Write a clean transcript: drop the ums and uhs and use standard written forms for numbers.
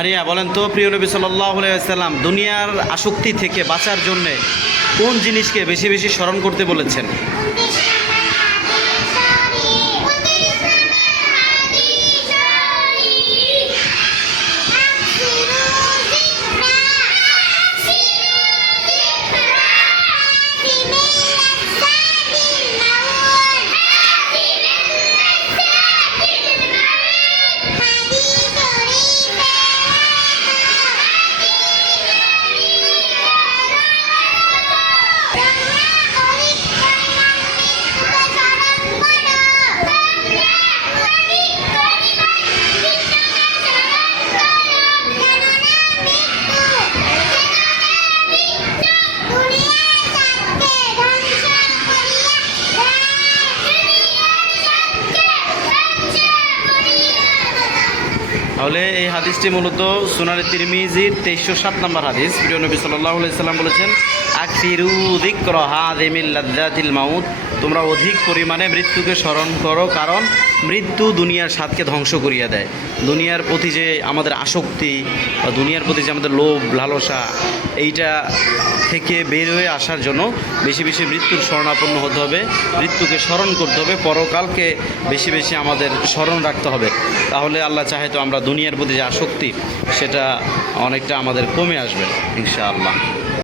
মারিয়া বলেন তো, প্রিয় নবী সাল্লাল্লাহু আলাইহি ওয়াসাল্লাম দুনিয়ার আসক্তি থেকে বাঁচার জন্যে কোন জিনিসকে বেশি বেশি স্মরণ করতে বলেছেন? তাহলে এই হাদিসটি মূলত সুনানে তিরমিজির 2307 নম্বর হাদিস। প্রিয় নবী সাল্লাল্লাহু আলাইহি সাল্লাম বলেছেন, আকসিরু যিকরা হাযিমিল লাযযাতিল মাউত, তোমরা অধিক পরিমাণে মৃত্যুকে স্মরণ করো, কারণ মৃত্যু দুনিয়ার স্বাদকে ধ্বংস করিয়া দেয়। দুনিয়ার প্রতি যে আমাদের আসক্তি বা দুনিয়ার প্রতি যে আমাদের লোভ লালসা, এইটা থেকে বের হয়ে আসার জন্য বেশি বেশি মৃত্যুর শরণাপন্ন হতে হবে, মৃত্যুকে স্মরণ করতে হবে, পরকালকে বেশি বেশি আমাদের স্মরণ রাখতে হবে। তাহলে আল্লাহ চাহে তো আমরা দুনিয়ার প্রতি যে আসক্তি সেটা অনেকটা আমাদের কমে আসবে ইনশাআল্লাহ।